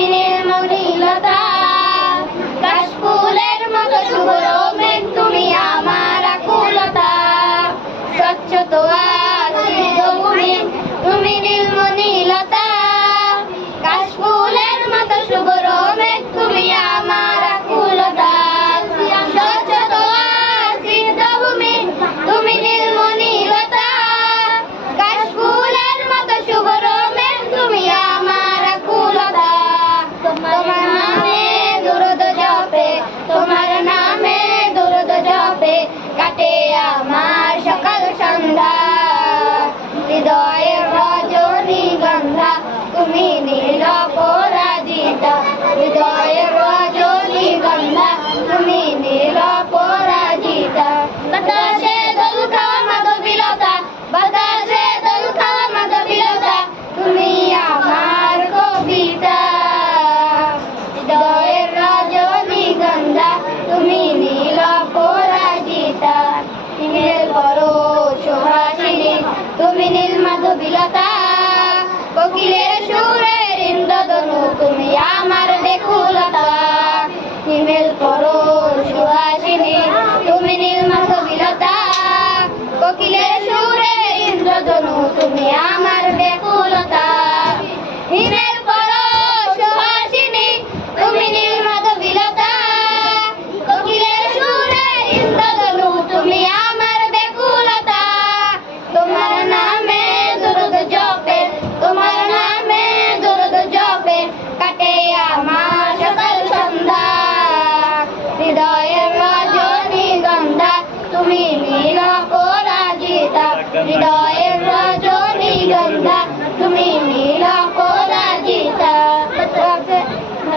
তুমি নীলমণিলতা বিলাতা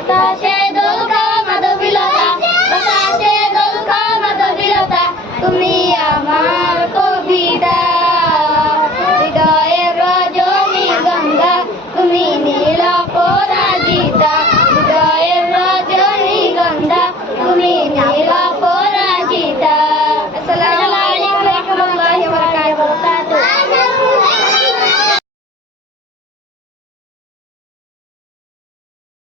বাতাসে দোল খা মাধবীলতা বাতাসে দোল খা মাধবীলতা তুমি